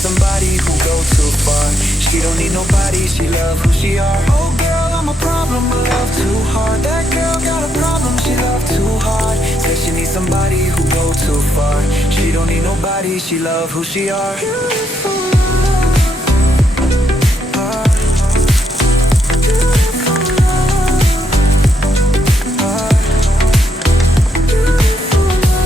somebody who go too far. She don't need nobody, she love who she are. Oh girl, I'm a problem, I love too hard. That girl got a problem, she love too hard. Says she needs somebody who go too far. She don't need nobody, she love who she are. Beautiful love. Beautiful love. Beautiful love. Beautiful love.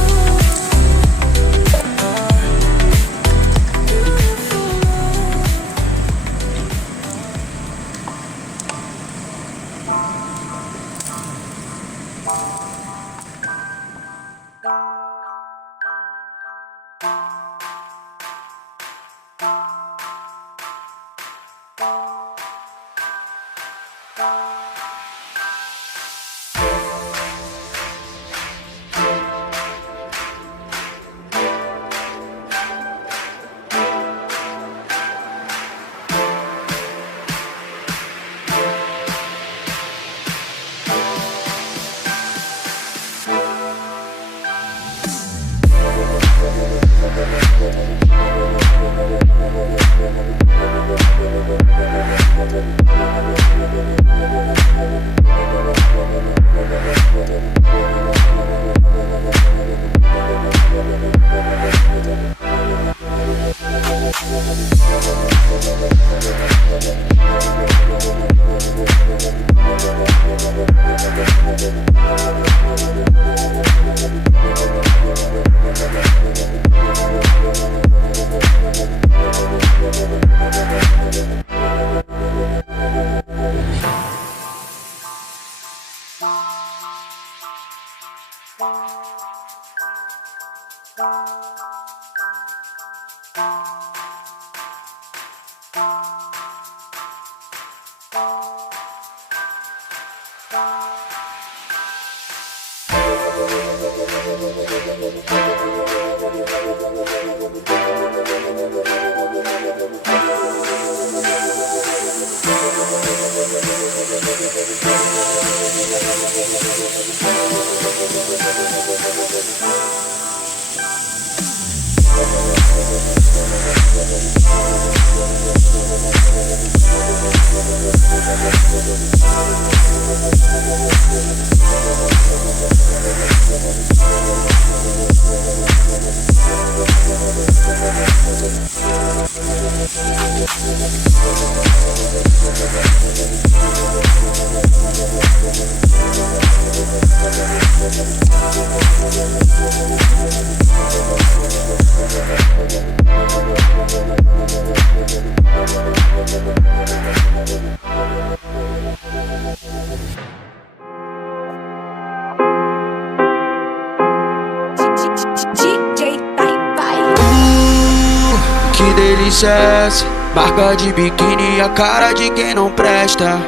Que delícia é essa? Marca de biquíni, a cara de quem não presta.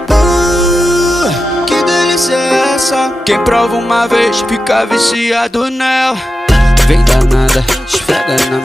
Que delícia é essa? Quem prova uma vez fica viciado nela. Vem danada, esfrega na minha